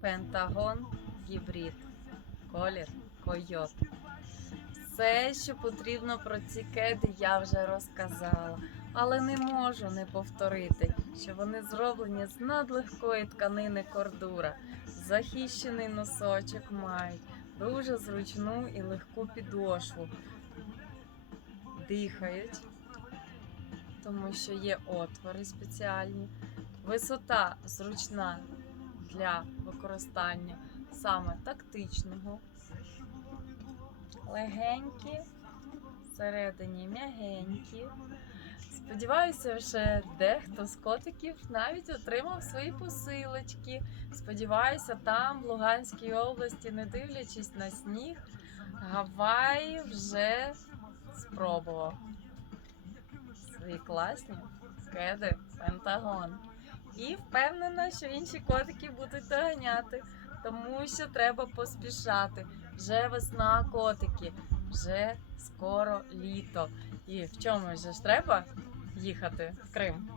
Пентагон гібрид. Колір койот. Все, що потрібно про ці кеди, я вже розказала, але не можу не повторити, що вони зроблені з надлегкої тканини кордура. Захищений носочок мають, дуже зручну і легку підошву. Дихають, тому що є отвори спеціальні. Висота зручна для використання саме тактичного. Легенькі, всередині м'ягенькі. Сподіваюся, вже дехто з котиків навіть отримав свої посилочки. Сподіваюся, там, в Луганській області, не дивлячись на сніг, Гаваї вже спробував свої класні кеди Пентагон. І впевнена, що інші котики будуть доганяти, тому що треба поспішати. Вже весна котики, вже скоро літо. І в чому ж треба їхати в Крим?